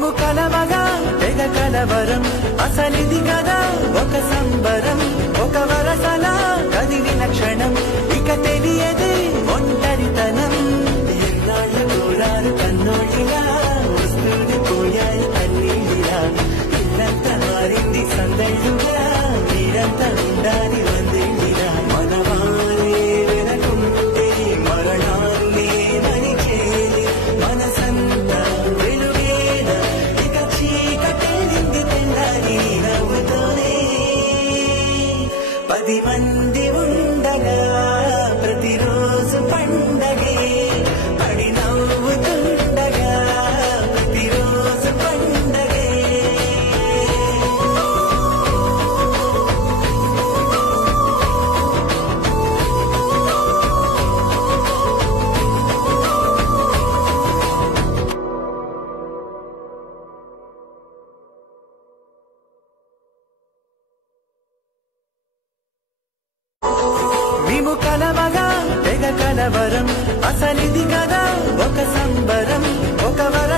మేము కలవగా తెగ కలవరం అసలిది కదా ఒక సంబరం ఒక వరసలా కదిలిన క్షణం ఇక తెలియదే ఒంటరితనం ఎన్నాళ్ళ దూరాలు కన్నోటిలా వస్తూనే పోయాయి కన్నీళ్ళిలా ఇల్లంతా మారింది సందళ్ళుగా మీరంతా ఉండాలి వందేళ్ళిలా మనవారే వెనకుంటే మరణాలే మరిచేది మనసంతా వెలుగేన ఇక చీకటెళ్ళింది తెల్లారి నవ్వుతోనే 10 మంది ఉండగా ప్రతిరోజు పండగే పడి నవ్వుతుండగా ప్రతిరోజు పండగే మేము కలవగా తెగ కలవరం అసలిది కదా ఒక సంబరం ఒక వర